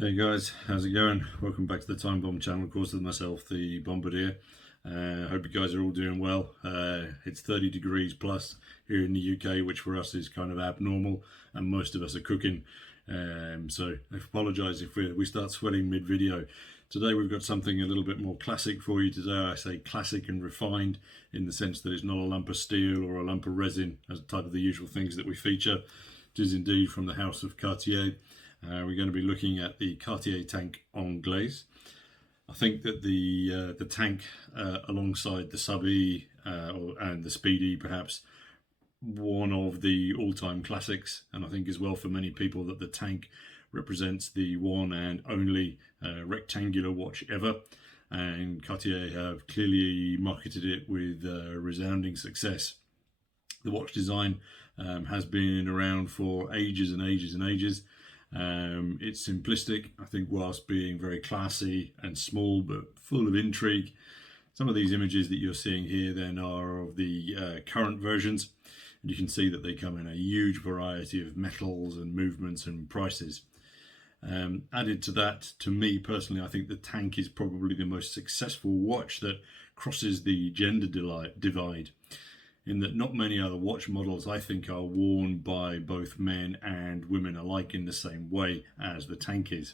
Hey guys, how's it going? Welcome back to the Time Bomb channel, of course, with myself, the Bombardier. Hope you guys are all doing well. It's 30 degrees plus here in the UK, which for us is kind of abnormal, and most of us are cooking. So I apologise if we start sweating mid-video. Today we've got something a little bit more classic for you today. I say classic and refined in the sense that it's not a lump of steel or a lump of resin as type of the usual things that we feature. It is indeed from the house of Cartier. We're going to be looking at the Cartier Tank Anglaise. I think that the tank, alongside the Sub E and the Speed E, perhaps one of the all-time classics, and I think as well for many people that the tank represents the one and only rectangular watch ever, and Cartier have clearly marketed it with resounding success. The watch design has been around for ages and ages and ages. It's simplistic, I think, whilst being very classy and small but full of intrigue. Some of these images that you're seeing here then are of the current versions, and you can see that they come in a huge variety of metals and movements and prices. Added to that, to me personally, I think the tank is probably the most successful watch that crosses the gender divide, in that not many other watch models, I think, are worn by both men and women alike in the same way as the tank is.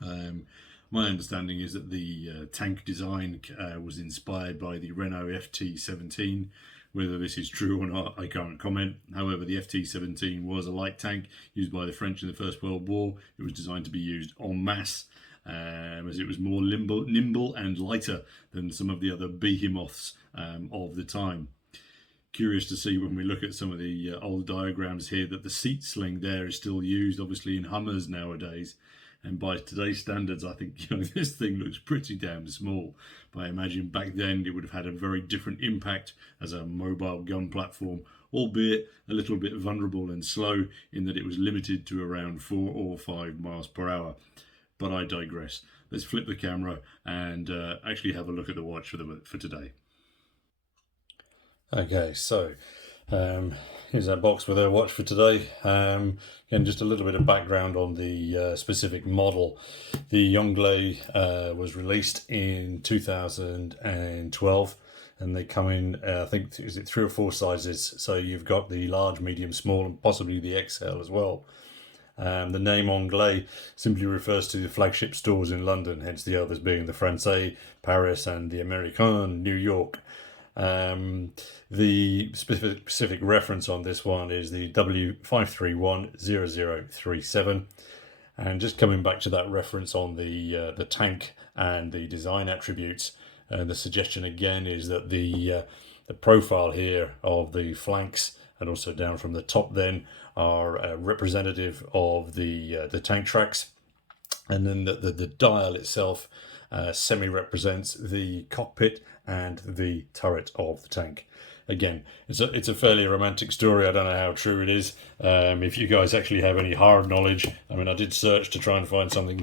My understanding is that the tank design was inspired by the Renault FT17. Whether this is true or not, I can't comment. However, the FT17 was a light tank used by the French in the First World War. It was designed to be used en masse, as it was more nimble and lighter than some of the other behemoths of the time. Curious to see when we look at some of the old diagrams here that the seat sling there is still used, obviously, in Hummers nowadays. And by today's standards, I think this thing looks pretty damn small. But I imagine back then it would have had a very different impact as a mobile gun platform, albeit a little bit vulnerable and slow in that it was limited to around 4 or 5 miles per hour. But I digress. Let's flip the camera and actually have a look at the watch for today. Okay, so here's our box with our watch for today. Again, just a little bit of background on the specific model. The Anglaise was released in 2012, and they come in, I think, is it 3 or 4 sizes? So you've got the large, medium, small, and possibly the XL as well. The name Anglaise simply refers to the flagship stores in London, hence the others being the Francais, Paris, and the Americain, New York. The specific reference on this one is the W5310037, and just coming back to that reference on the tank and the design attributes, the suggestion again is that the profile here of the flanks and also down from the top then are representative of the tank tracks, and then the dial itself semi-represents the cockpit and the turret of the tank. Again, it's a fairly romantic story. I don't know how true it is. If you guys actually have any hard knowledge, I mean, I did search to try and find something,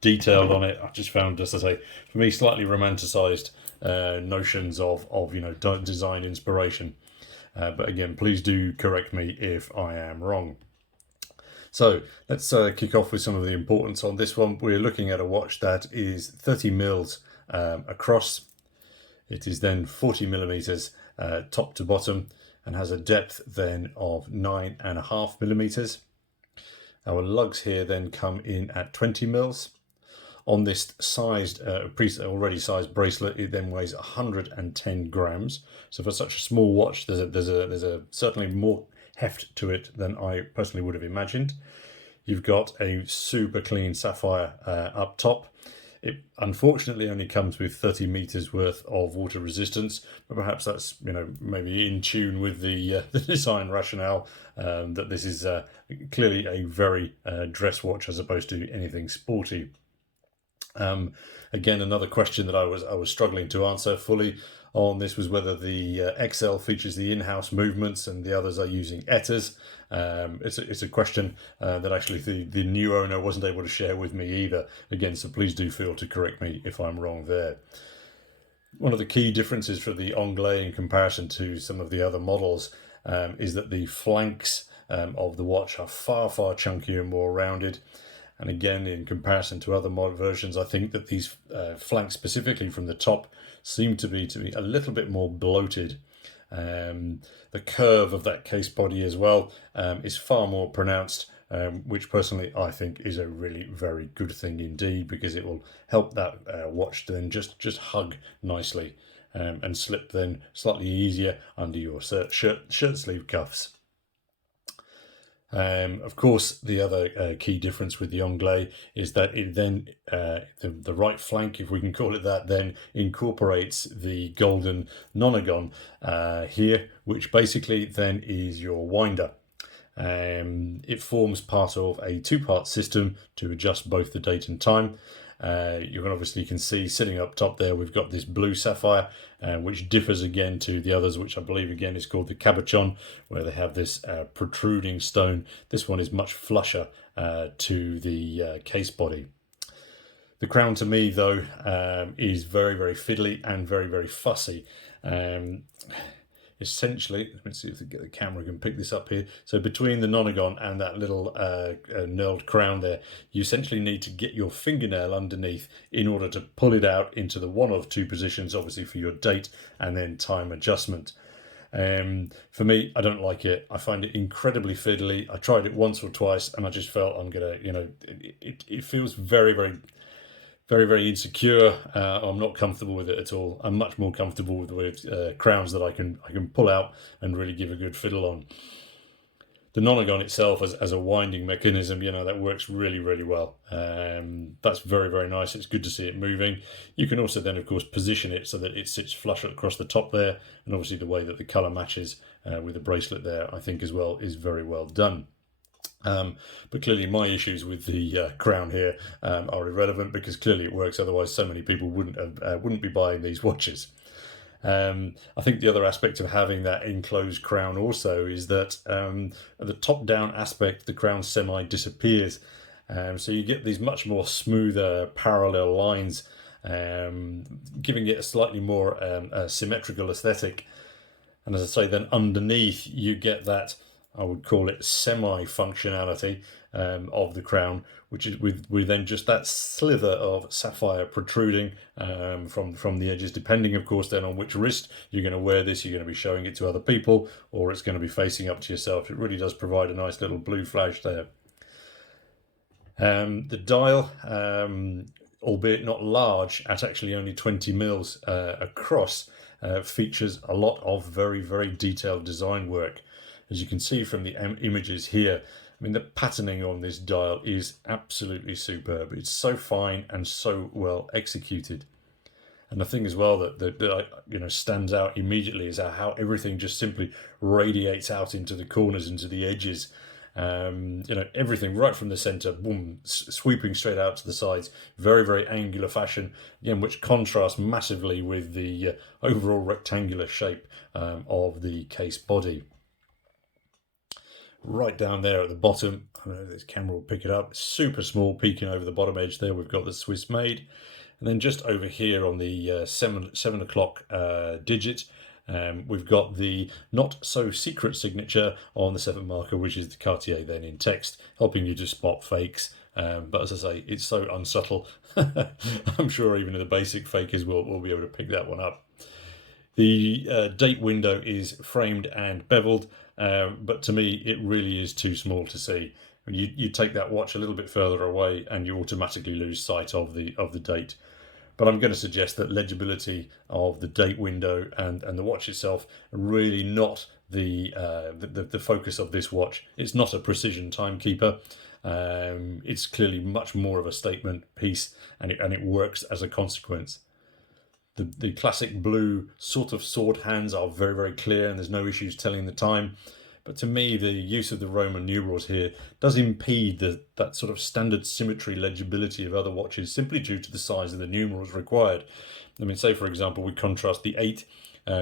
detailed on it. I just found, as I say, for me, slightly romanticized notions of design inspiration. But again, please do correct me if I am wrong. So let's kick off with some of the importance on this one. We're looking at a watch that is 30 mils across. It is then 40 millimeters top to bottom and has a depth then of 9.5 millimeters. Our lugs here then come in at 20 mils. On this sized, already sized bracelet, it then weighs 110 grams. So for such a small watch, there's a certainly more heft to it than I personally would have imagined. You've got a super clean sapphire up top. It unfortunately only comes with 30 meters worth of water resistance, but perhaps that's maybe in tune with the design rationale, that this is clearly a very dress watch as opposed to anything sporty. Again, another question that I was struggling to answer fully on this was whether the XL features the in-house movements and the others are using ETAs. It's a question that actually the new owner wasn't able to share with me either. Again, so please do feel to correct me if I'm wrong there. One of the key differences for the Anglaise in comparison to some of the other models is that the flanks of the watch are far chunkier and more rounded. And again, in comparison to other model versions, I think that these flanks, specifically from the top, seem to be a little bit more bloated. The curve of that case body as well is far more pronounced, which personally I think is a really very good thing indeed, because it will help that watch then just hug nicely and slip then slightly easier under your shirt sleeve cuffs. Of course, the other key difference with the Anglais is that it then, the right flank, if we can call it that, then incorporates the golden nonagon here, which basically then is your winder. It forms part of a two-part system to adjust both the date and time. You can see sitting up top there, we've got this blue sapphire, which differs again to the others, which I believe again is called the cabochon, where they have this protruding stone. This one is much flusher to the case body. The crown to me, though, is very, very fiddly and very, very fussy. Essentially, let me see if the camera can pick this up here. So between the nonagon and that little knurled crown there, you essentially need to get your fingernail underneath in order to pull it out into the one of two positions, obviously for your date and then time adjustment. For me, I don't like it. I find it incredibly fiddly. I tried it once or twice and I just felt I'm gonna, it feels very, very, very, very insecure. I'm not comfortable with it at all. I'm much more comfortable with crowns that I can pull out and really give a good fiddle on. The nonagon itself as a winding mechanism, that works really, really well. That's very, very nice. It's good to see it moving. You can also then, of course, position it so that it sits flush across the top there. And obviously the way that the colour matches with the bracelet there, I think as well, is very well done. But clearly my issues with the crown here are irrelevant, because clearly it works. Otherwise, so many people wouldn't be buying these watches. I think the other aspect of having that enclosed crown also is that at the top-down aspect, the crown semi disappears. So you get these much more smoother parallel lines, giving it a slightly more symmetrical aesthetic. And as I say, then underneath you get that, I would call it semi-functionality of the crown, which is with then just that slither of sapphire protruding from the edges, depending, of course, then on which wrist you're going to wear this. You're going to be showing it to other people, or it's going to be facing up to yourself. It really does provide a nice little blue flash there. The dial, albeit not large, at actually only 20 mils across, features a lot of very, very detailed design work. As you can see from the images here, I mean, the patterning on this dial is absolutely superb. It's so fine and so well executed. And the thing as well that stands out immediately is how everything just simply radiates out into the corners, into the edges. Everything right from the center, boom, sweeping straight out to the sides. Very, very angular fashion, again, which contrasts massively with the overall rectangular shape of the case body. Right down there at the bottom, I don't know if this camera will pick it up, super small, peeking over the bottom edge there, we've got the Swiss made. And then just over here on the 7 o'clock digit, we've got the not so secret signature on the 7th marker, which is the Cartier then in text, helping you to spot fakes. But as I say, it's so unsubtle. I'm sure even the basic fakers will be able to pick that one up. The date window is framed and beveled, but to me it really is too small to see. You take that watch a little bit further away and you automatically lose sight of the date. But I'm going to suggest that legibility of the date window and the watch itself are really not the focus of this watch. It's not a precision timekeeper. It's clearly much more of a statement piece, and it works as a consequence. The classic blue sort of sword hands are very, very clear, and there's no issues telling the time. But to me, the use of the Roman numerals here does impede that sort of standard symmetry legibility of other watches, simply due to the size of the numerals required. I mean, say, for example, we contrast the 8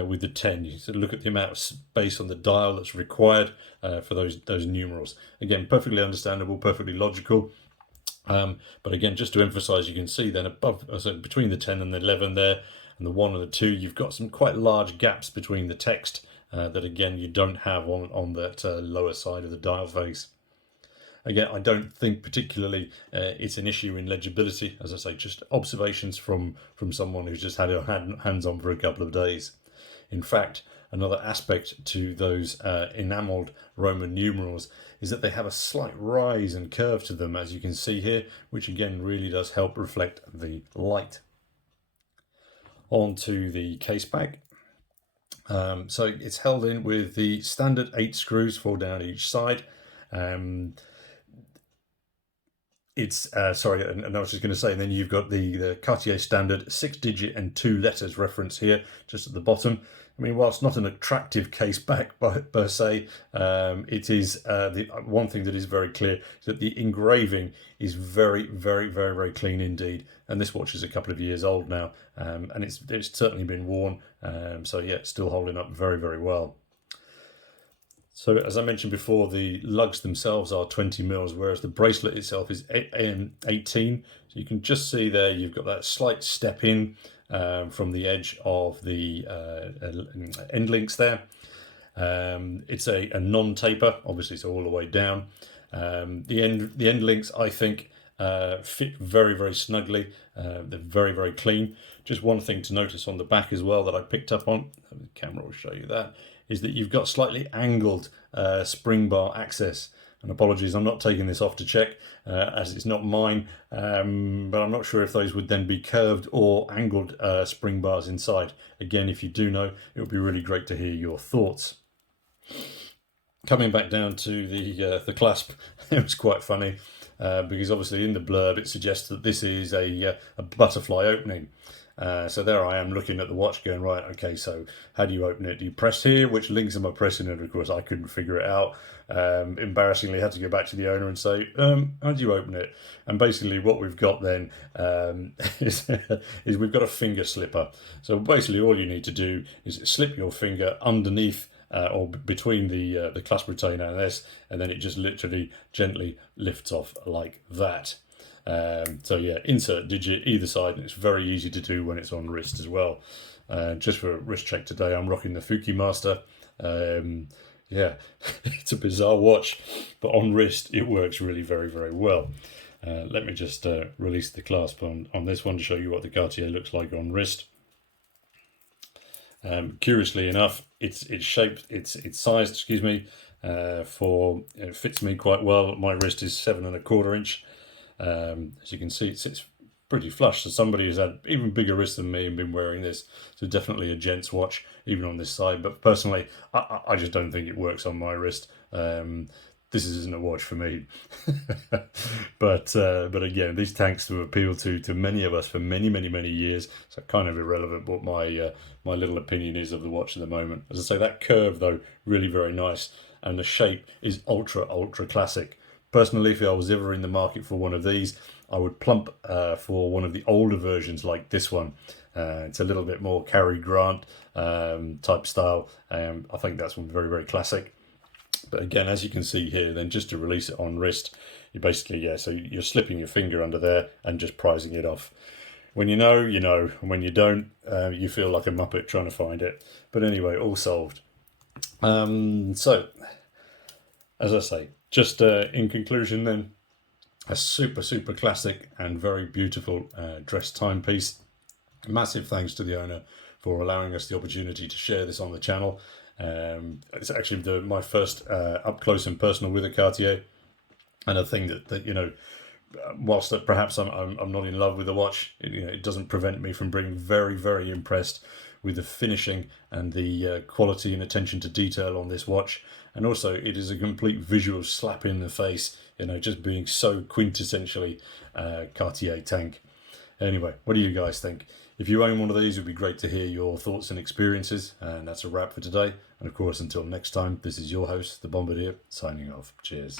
with the 10. You sort of look at the amount of space on the dial that's required for those numerals. Again, perfectly understandable, perfectly logical. But again, just to emphasize, you can see then above, so between the 10 and the 11 there, and the 1 and the 2, you've got some quite large gaps between the text that again you don't have on that lower side of the dial face. Again, I don't think particularly it's an issue in legibility. As I say, just observations from someone who's just had her hands on for a couple of days. In fact, another aspect to those enameled Roman numerals is that they have a slight rise and curve to them, as you can see here, which again really does help reflect the light. On to the case back. So it's held in with the standard 8 screws, 4 down each side. It's sorry, and I was just going to say, and then you've got the Cartier standard 6-digit and 2 letters reference here just at the bottom. I mean, whilst not an attractive case back per se, it is the one thing that is very clear is that the engraving is very, very, very, very clean indeed. And this watch is a couple of years old now, and it's certainly been worn. So yeah, it's still holding up very, very well. So as I mentioned before, the lugs themselves are 20 mils, whereas the bracelet itself is 18. So you can just see there, you've got that slight step in from the edge of the end links there. It's a non-taper, obviously, so all the way down. The end links, I think, fit very, very snugly. They're very, very clean. Just one thing to notice on the back as well that I picked up on, the camera will show you that, is that you've got slightly angled spring bar access. And apologies, I'm not taking this off to check as it's not mine, but I'm not sure if those would then be curved or angled spring bars inside. Again, if you do know, it would be really great to hear your thoughts. Coming back down to the clasp, it was quite funny because obviously in the blurb it suggests that this is a butterfly opening. So there I am looking at the watch going, right, okay, so how do you open it? Do you press here? Which links am I pressing? And of course I couldn't figure it out. Embarrassingly had to go back to the owner and say, how do you open it? And basically what we've got then is we've got a finger slipper. So basically all you need to do is slip your finger underneath or between the clasp retainer and this, and then it just literally gently lifts off like that. So yeah, insert digit either side, and it's very easy to do when it's on wrist as well. Just for a wrist check today, I'm rocking the Fuki Master. Yeah, it's a bizarre watch, but on wrist it works really very, very well. Let me just release the clasp on this one to show you what the Cartier looks like on wrist. Curiously enough, it's shaped, it's sized, excuse me, it fits me quite well. My wrist is 7¼ inch. As you can see, it sits pretty flush. So somebody who's had even bigger wrists than me and been wearing this, so definitely a gent's watch, even on this side. But personally, I just don't think it works on my wrist. This isn't a watch for me. but again, these tanks do appeal to many of us for many, many, many years. So kind of irrelevant what my my little opinion is of the watch at the moment. As I say, that curve though, really very nice, and the shape is ultra classic. Personally, if I was ever in the market for one of these, I would plump for one of the older versions like this one. It's a little bit more Cary Grant type style. I think that's one very, very classic. But again, as you can see here, then just to release it on wrist, you basically, yeah, so you're slipping your finger under there and just prizing it off. When you know, you know, and when you don't, you feel like a muppet trying to find it. But anyway, all solved. So, as I say, just in conclusion then, a super classic and very beautiful dress timepiece. Massive thanks to the owner for allowing us the opportunity to share this on the channel. It's actually my first up close and personal with a Cartier, and a thing that you know, whilst that perhaps I'm not in love with the watch, it doesn't prevent me from being very impressed with the finishing and the quality and attention to detail on this watch. And also it is a complete visual slap in the face, just being so quintessentially Cartier tank. Anyway, what do you guys think? If you own one of these, it would be great to hear your thoughts and experiences. And that's a wrap for today. And of course, until next time, this is your host, the Bombardier, signing off. Cheers.